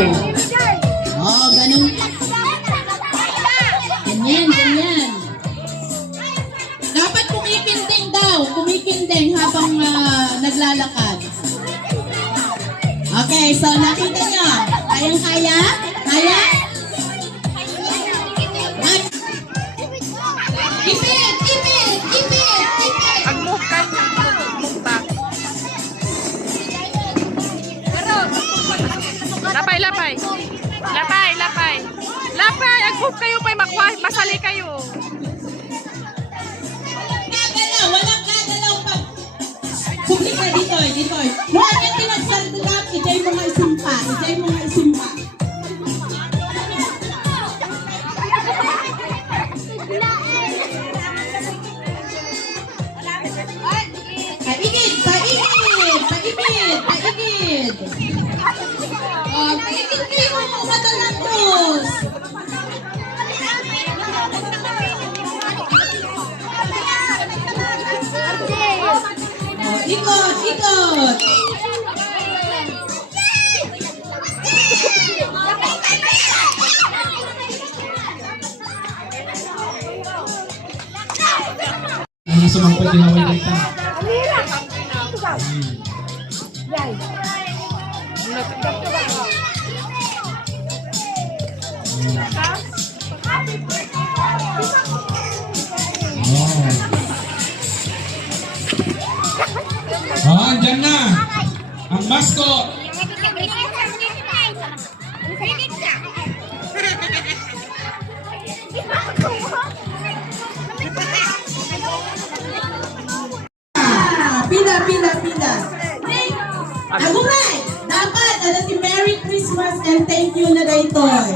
ko. Oh, ganun. Ganyan, ganyan. Dapat kumikinding daw. Kumikinding habang naglalakad. Okay, so nakita nyo. Kayang-kaya? Kaya? Ipit! Ipit! Ipit! Ipit! Mag-move ka. Mag-move back. Lapay, lapay. Lapay, lapay. Lapay, mag-move kayo pa. Masali kayo. Gagalaw! Walang gagalaw pa. Subli ka dito, dito. Huwag yan pinagsaldulat. Ijay mga isimpa. Ijay mga isimpa. Paigid! Paigid! Paigid! Paigid! Oh, paigid kayo mga madalantos! Oh, ikot! Ikot! Ang sumangkot din ako dito. Oh, andyan na. Ang mascot. Pila, pila, pila. Agumay! Dapat, si Merry Christmas and thank you na daytoy.